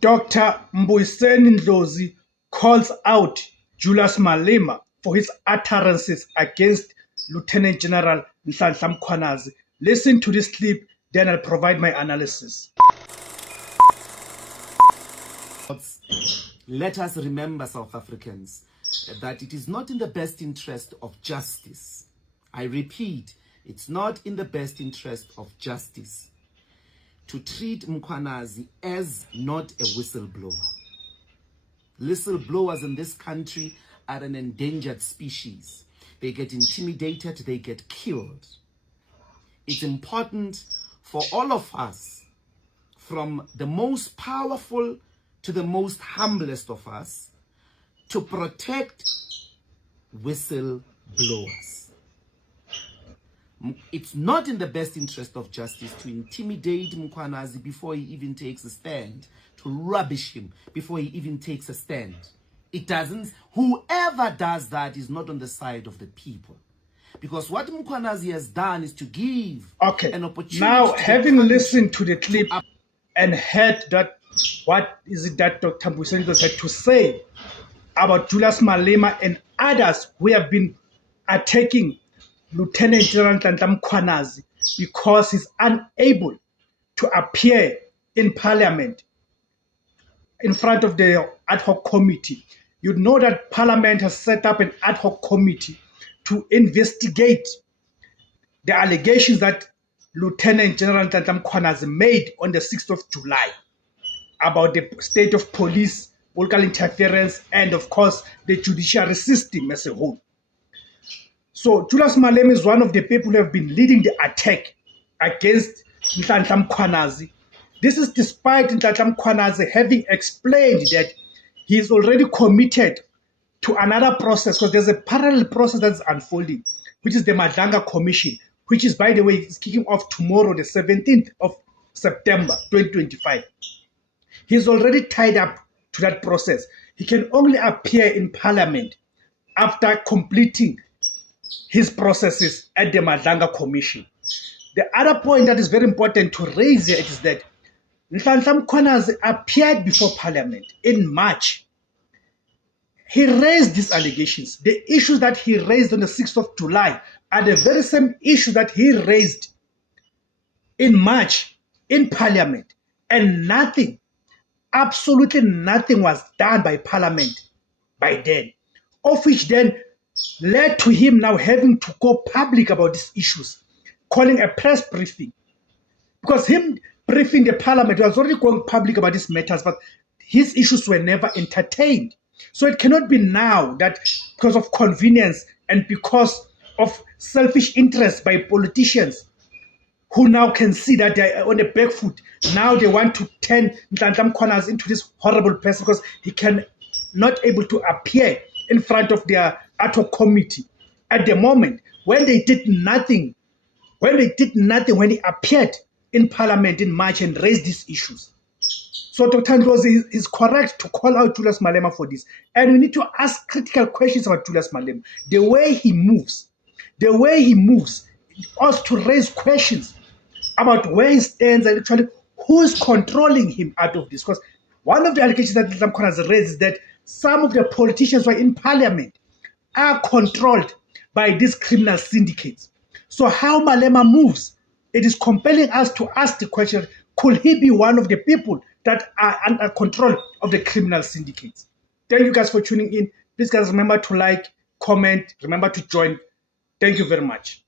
Dr. Mbuyiseni Ndlozi calls out Julius Malema for his utterances against Lieutenant General Nhlanhla Mkhwanazi. Listen to this clip, then I'll provide my analysis. Let us remember, South Africans, that it is not in the best interest of justice. I repeat, it's not in the best interest of justice to treat Mkhwanazi as not a whistleblower. Whistleblowers in this country are an endangered species. They get intimidated, they get killed. It's important for all of us, from the most powerful to the most humblest of us, to protect whistleblowers. It's not in the best interest of justice to intimidate Mkhwanazi before he even takes a stand, to rubbish him before he even takes a stand. It doesn't. Whoever does that is not on the side of the people. Because what Mkhwanazi has done is to give an opportunity. Now, having listened to the clip and heard that, what is it that Dr. Mbuyiseni had to say about Julius Malema and others who have been attacking Lieutenant General Nhlanhla Mkhwanazi because he's unable to appear in Parliament in front of the ad hoc committee. You know that Parliament has set up an ad hoc committee to investigate the allegations that Lieutenant General Nhlanhla Mkhwanazi made on the 6th of July about the state of police, political interference, and of course the judiciary system as a whole. So Julius Malema is one of the people who have been leading the attack against Nhlanhla Mkhwanazi. This is despite Nhlanhla Mkhwanazi having explained that he is already committed to another process, because there's a parallel process that's unfolding, which is the Madlanga Commission, which is, by the way, is kicking off tomorrow, the 17th of September, 2025. He's already tied up to that process. He can only appear in Parliament after completing his processes at the Madlanga Commission. The other point that is very important to raise here is that Nhlanhla Mkhwanazi appeared before Parliament in March. He raised these allegations. The issues that he raised on the 6th of July are the very same issues that he raised in March in Parliament. And nothing, absolutely nothing was done by Parliament by then, of which then led to him now having to go public about these issues, calling a press briefing. Because him briefing the Parliament, he was already going public about these matters, but his issues were never entertained. So it cannot be now that because of convenience and because of selfish interest by politicians who now can see that they are on the back foot, now they want to turn Nhlanhla Mkhwanazi into this horrible person because he can not able to appear in front of their ad hoc committee at the moment when they did nothing, when he appeared in Parliament in March and raised these issues. So Dr. Ndlozi is correct to call out Julius Malema for this. And we need to ask critical questions about Julius Malema. The way he moves us to raise questions about where he stands and actually who is controlling him out of this. Because one of the allegations that Nhlanhla Mkhwanazi raised is that some of the politicians who are in Parliament are controlled by these criminal syndicates. So how Malema moves, it is compelling us to ask the question, could he be one of the people that are under control of the criminal syndicates? Thank you guys for tuning in. Please guys remember to like, comment, remember to join. Thank you very much.